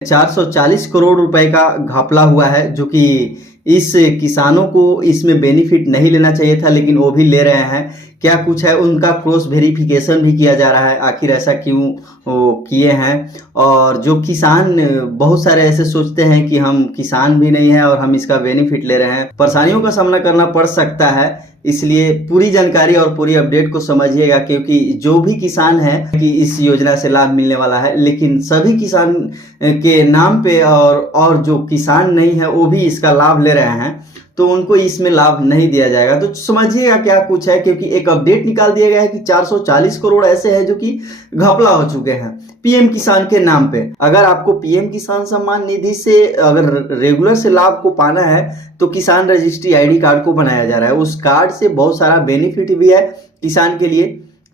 440 करोड़ रुपए का घपला हुआ है, जो कि इस किसानों को इसमें बेनिफिट नहीं लेना चाहिए था, लेकिन वो भी ले रहे हैं। क्या कुछ है, उनका क्रॉस वेरिफिकेशन भी किया जा रहा है, आखिर ऐसा क्यों वो किए हैं। और जो किसान, बहुत सारे ऐसे सोचते हैं कि हम किसान भी नहीं है और हम इसका बेनिफिट ले रहे हैं, परेशानियों का सामना करना पड़ सकता है। इसलिए पूरी जानकारी और पूरी अपडेट को समझिएगा, क्योंकि जो भी किसान है कि इस योजना से लाभ मिलने वाला है, लेकिन सभी किसान के नाम पे और जो किसान नहीं है वो भी इसका लाभ ले रहे हैं, तो उनको इसमें लाभ नहीं दिया जाएगा। तो समझिएगा क्या कुछ है, क्योंकि एक अपडेट निकाल दिया गया है कि 440 करोड़ ऐसे हैं जो कि घपला हो चुके हैं पीएम किसान के नाम पे। अगर आपको पीएम किसान सम्मान निधि से अगर रेगुलर से लाभ को पाना है तो किसान रजिस्ट्री आईडी कार्ड को बनाया जा रहा है। उस कार्ड से बहुत सारा बेनिफिट भी है किसान के लिए,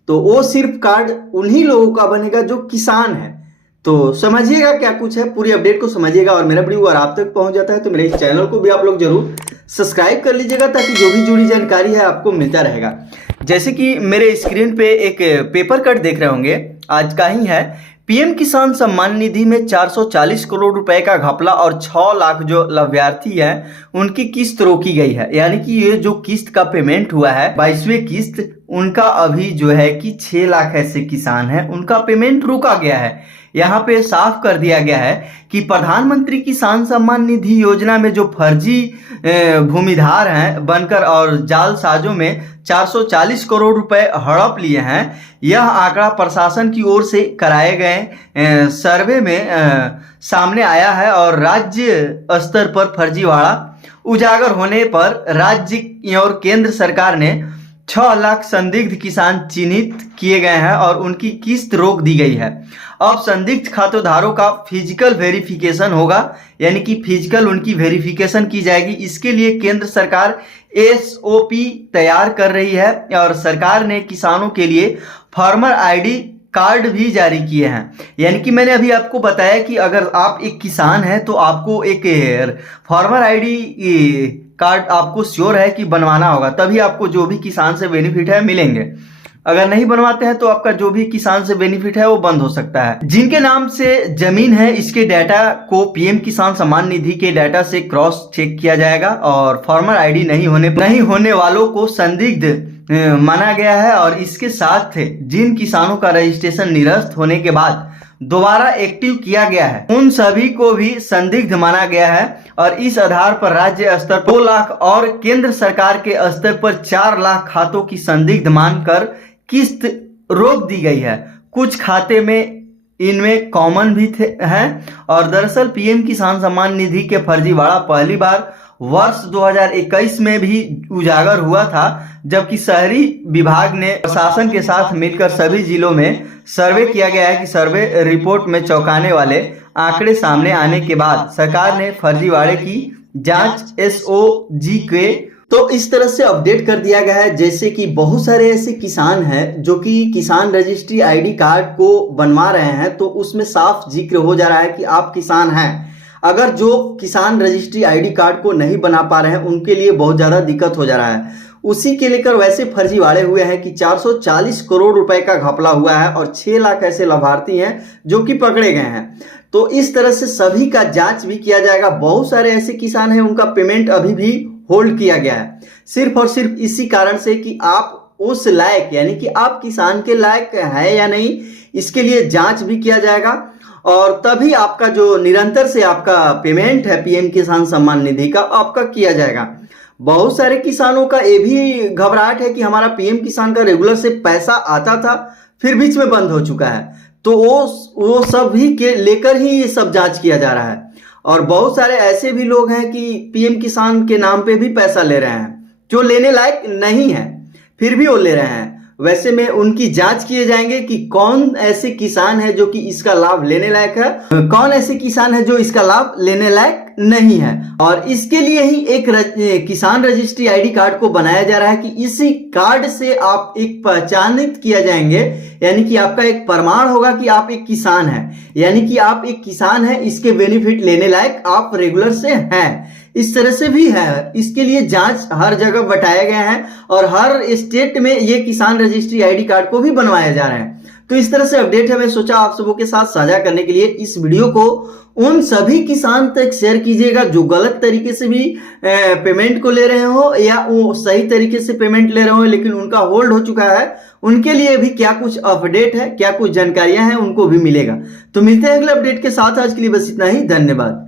तो वो सिर्फ कार्ड उन्हीं लोगों का बनेगा जो किसान है। तो समझिएगा क्या कुछ है, पूरी अपडेट को समझिएगा। और मेरा वीडियो अगर आप तक पहुंच जाता है तो मेरे इस चैनल को भी आप लोग जरूर सब्सक्राइब कर लीजिएगा, ताकि जो भी जुड़ी जानकारी है आपको मिलता रहेगा। जैसे कि मेरे स्क्रीन पे एक पेपर कट देख रहे होंगे, आज का ही है। पीएम किसान सम्मान निधि में 440 करोड़ रुपए का घपला और 6 लाख जो लाभार्थी हैं उनकी किस्त रोकी गई है। यानी कि ये जो किस्त का पेमेंट हुआ है 22वें किस्त, उनका अभी जो है कि 6 लाख ऐसे किसान हैं उनका पेमेंट रोका गया है। यहाँ पे साफ कर दिया गया है कि प्रधानमंत्री किसान सम्मान निधि योजना में जो फर्जी भूमिधार हैं बनकर और जालसाजों में 440 करोड़ रुपए हड़प लिए हैं। यह आंकड़ा प्रशासन की ओर से कराए गए सर्वे में सामने आया है और राज्य स्तर पर फर्जीवाड़ा उजागर होने पर राज्य और केंद्र सरकार ने 6 लाख संदिग्ध किसान चिन्हित किए गए हैं और उनकी किस्त रोक दी गई है। अब संदिग्ध खातेदारों का फिजिकल वेरिफिकेशन होगा, यानी कि फिजिकल उनकी वेरिफिकेशन की जाएगी। इसके लिए केंद्र सरकार एसओपी तैयार कर रही है और सरकार ने किसानों के लिए फार्मर आईडी कार्ड भी जारी किए हैं। यानी कि मैंने अभी आपको बताया कि अगर आप एक किसान हैं तो आपको एक फार्मर आईडी कार्ड आपको श्योर है कि बनवाना होगा, तभी आपको जो भी किसान से बेनिफिट है मिलेंगे। अगर नहीं बनवाते हैं तो आपका जो भी किसान से बेनिफिट है वो बंद हो सकता है। जिनके नाम से जमीन है, इसके डाटा को पीएम किसान सम्मान निधि के डाटा से क्रॉस चेक किया जाएगा और फार्मर आईडी नहीं होने वालों को संदिग्ध माना गया है। और इसके साथ जिन किसानों का रजिस्ट्रेशन निरस्त होने के बाद दोबारा एक्टिव किया गया है, उन सभी को भी संदिग्ध माना गया है। और इस आधार पर राज्य स्तर पर 2 लाख और केंद्र सरकार के स्तर पर 4 लाख खातों की संदिग्ध मानकर किस्त रोक दी गई है। कुछ खाते में इनमें कॉमन भी हैं। और दरअसल पीएम किसान सम्मान निधि के फर्जीवाड़ा पहली बार वर्ष 2021 में भी उजागर हुआ था, जबकि शहरी विभाग ने प्रशासन के साथ मिलकर सभी जिलों में सर्वे किया गया है। कि सर्वे रिपोर्ट में चौंकाने वाले आंकड़े सामने आने के बाद सरकार ने फर्जीवाड़े की जांच एसओजी के तो इस तरह से अपडेट कर दिया गया है। जैसे कि बहुत सारे ऐसे किसान हैं जो कि किसान रजिस्ट्री आईडी कार्ड को बनवा रहे हैं, तो उसमें साफ जिक्र हो जा रहा है कि आप किसान हैं। अगर जो किसान रजिस्ट्री आईडी कार्ड को नहीं बना पा रहे हैं उनके लिए बहुत ज़्यादा दिक्कत हो जा रहा है। उसी के लेकर वैसे फर्जीवाड़े हुए हैं कि 440 करोड़ रुपए का घपला हुआ है और 6 लाख ऐसे लाभार्थी हैं जो कि पकड़े गए हैं। तो इस तरह से सभी का जांच भी किया जाएगा। बहुत सारे ऐसे किसान हैं उनका पेमेंट अभी भी होल्ड किया गया है, सिर्फ और सिर्फ इसी कारण से कि आप उस लायक, यानी कि आप किसान के लायक है या नहीं, इसके लिए जांच भी किया जाएगा। और तभी आपका जो निरंतर से आपका पेमेंट है पीएम किसान सम्मान निधि का आपका किया जाएगा। बहुत सारे किसानों का ये भी घबराहट है कि हमारा पीएम किसान का रेगुलर से पैसा आता था फिर बीच में बंद हो चुका है, तो वो सभी के लेकर ही ये सब जांच किया जा रहा है। और बहुत सारे ऐसे भी लोग हैं कि पीएम किसान के नाम पे भी पैसा ले रहे हैं, जो लेने लायक नहीं है फिर भी वो ले रहे हैं। वैसे में उनकी जांच किए जाएंगे कि कौन ऐसे किसान है जो कि इसका लाभ लेने लायक है, कौन ऐसे किसान है जो इसका लाभ लेने लायक नहीं है। और इसके लिए ही एक किसान रजिस्ट्री आईडी कार्ड को बनाया जा रहा है कि इसी कार्ड से आप एक पहचानित किया जाएंगे, यानी कि आपका एक प्रमाण होगा कि आप एक किसान हैं, यानी कि आप एक किसान हैं, इसके बेनिफिट लेने लायक आप रेगुलर से हैं। इस तरह से भी है। इसके लिए जांच हर जगह बटाए गए हैं और हर स्टेट में ये किसान रजिस्ट्री आईडी कार्ड को भी बनवाया जा रहा है। तो इस तरह से अपडेट है, मैं सोचा आप सबों के साथ साझा करने के लिए। इस वीडियो को उन सभी किसान तक शेयर कीजिएगा जो गलत तरीके से भी पेमेंट को ले रहे हो या वो सही तरीके से पेमेंट ले रहे हो लेकिन उनका होल्ड हो चुका है, उनके लिए भी क्या कुछ अपडेट है, क्या कुछ जानकारियां हैं, उनको भी मिलेगा। तो मिलते हैं अगले अपडेट के साथ, आज के लिए बस इतना ही, धन्यवाद।